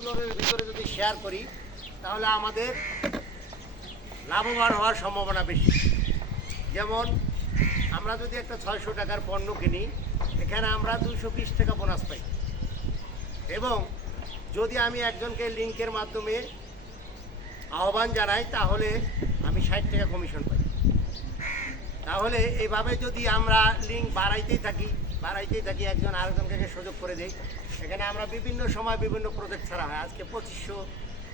ভিতরে যদি শেয়ার করি তাহলে আমাদের লাভবান হওয়ার সম্ভাবনা বেশি। যেমন আমরা যদি একটা 600 টাকার পণ্য কিনি, এখানে আমরা 220 টাকা বোনাস পাই। এবং যদি আমি একজনকে লিঙ্কের মাধ্যমে আহ্বান জানাই তাহলে আমি 60 টাকা কমিশন পাই। তাহলে এইভাবে যদি আমরা লিঙ্ক বাড়াইতেই থাকি একজন আরেকজনকে সুযোগ করে দেই। এখানে আমরা বিভিন্ন সময় বিভিন্ন প্রজেক্ট ছাড়া হয়। আজকে 2500,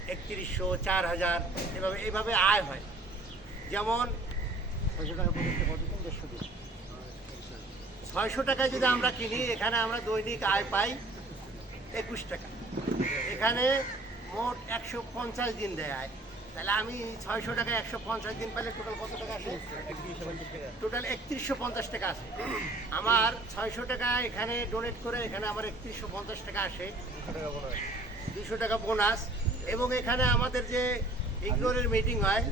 3100, 4000 এইভাবে আয় হয়। যেমন 600 টাকা প্রজেক্টে কতদিন 150 দিন, 600 টাকায় যদি আমরা কিনি, এখানে আমরা দৈনিক আয় পাই 21 টাকা। এখানে মোট 150 দিন দেয় আয়। তাহলে আমি 600 টাকায় 150 দিন পেলে টোটাল কত টাকা আসে? টোটাল 3150 টাকা আসে। আমার 600 টাকা এখানে ডোনেট করে এখানে আমার 3150 টাকা আসে, 200 টাকা বোনাস। এবং এখানে আমাদের যে ইগনোরের মিটিং হয়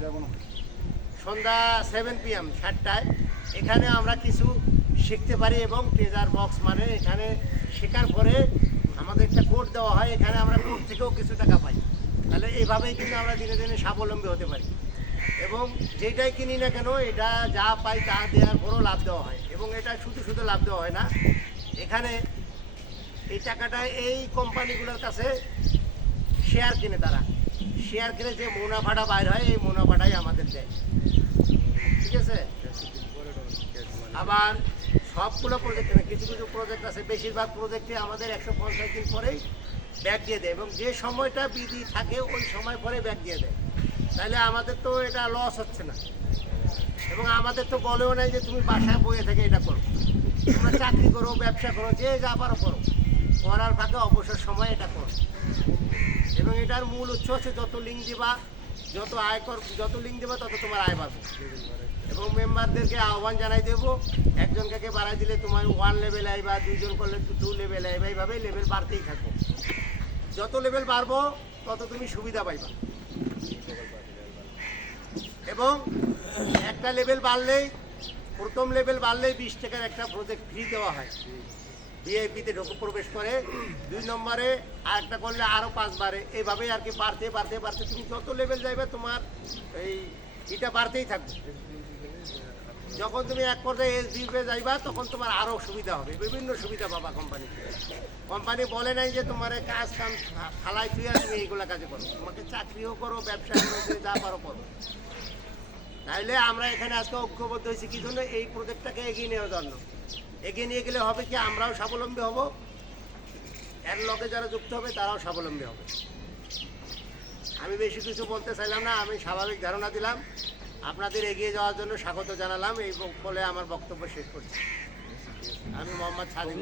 সন্ধ্যা 7 PM 7টায়, এখানে আমরা কিছু শিখতে পারি এবং ট্রেজার বক্স মানে এখানে শেখার পরে আমাদের একটা কোড দেওয়া হয়, এখানে আমরা কোড থেকেও কিছু টাকা পাই। তাহলে এইভাবেই কিন্তু আমরা দিনে দিনে স্বাবলম্বী হতে পারি। এবং যেটাই কিনি না কেন, এটা যা পাই তা দেওয়ার পরও লাভ দেওয়া হয়। এবং এটা শুধু লাভ দেওয়া হয় না, এখানে এই টাকাটা এই কোম্পানিগুলোর কাছে শেয়ার কিনে, তারা শেয়ার কিনে যে মুনাফাটা বাইর হয় এই মুনাফাটাই আমাদের দেয়। ঠিক আছে? আবার সবগুলো প্রজেক্ট না, কিছু কিছু প্রজেক্ট আছে, বেশিরভাগ প্রজেক্টে আমাদের 150 দিন পরেই ব্যাক দিয়ে দেয়। এবং যে সময়টা বিধি থাকে ওই সময় পরে ব্যাক দিয়ে দেয়। তাহলে আমাদের তো এটা লস হচ্ছে না। এবং আমাদের তো বলেও নাই যে তুমি বাসায় বসে থেকে এটা করো, তোমরা চাকরি করো, ব্যবসা করো, যে যা পারো করো, করার ফাঁকে অবসর সময় এটা করো। এবং এটার মূল উৎস হচ্ছে যত লিঙ্ক দিবা, যত লিঙ্ক দিবা তত তোমার আয় বাড়বে। এবং মেম্বারদেরকে আহ্বান জানাই দেবো, একজনকে বাড়াই দিলে তোমার 1 লেভেল আইবা, 2 জন করলে 2 লেভেল আইবা, এইভাবেই লেভেল বাড়তেই থাকবো। যত লেভেল বাড়বো তত তুমি সুবিধা পাইবা। এবং একটা লেভেল বাড়লেই, প্রথম লেভেল বাড়লেই 20 টাকার একটা প্রজেক্ট ফ্রি দেওয়া হয়। ভিআইপিতে প্রবেশ করে 2 নম্বরে আর একটা করলে আরও 5 বারে, এইভাবেই আর কি বাড়তে বাড়তে বাড়তে তুমি যত লেভেল যাইবে তোমার এটা বাড়তেই থাকবে। যখন তুমি এক পর্যায়ে এসডিপে যাইবা তখন তোমার আরও সুবিধা হবে, বিভিন্ন সুবিধা পাবা। কোম্পানি বলে নাই যে তোমার কাজ কাম ফালাই তুই আর তুমি এইগুলো কাজে করো, তোমাকে চাকরিও করো, ব্যবসা করো, যা পারো করো। তাইলে আমরা এখানে আজকে ঐক্যবদ্ধ হয়েছি কি জন্য? এই প্রজেক্টটাকে এগিয়ে নেওয়ার জন্য। এগিয়ে নিয়ে গেলে হবে কি, আমরাও স্বাবলম্বী হব, এর লগে যারা যুক্ত হবে তারাও স্বাবলম্বী হবে। আমি বেশি কিছু বলতে চাইলাম না, আমি স্বাভাবিক ধারণা দিলাম, আপনাদের এগিয়ে যাওয়ার জন্য স্বাগত জানালাম। এই বলে আমার বক্তব্য শেষ করছি। আমি মোহাম্মদ সাদিক।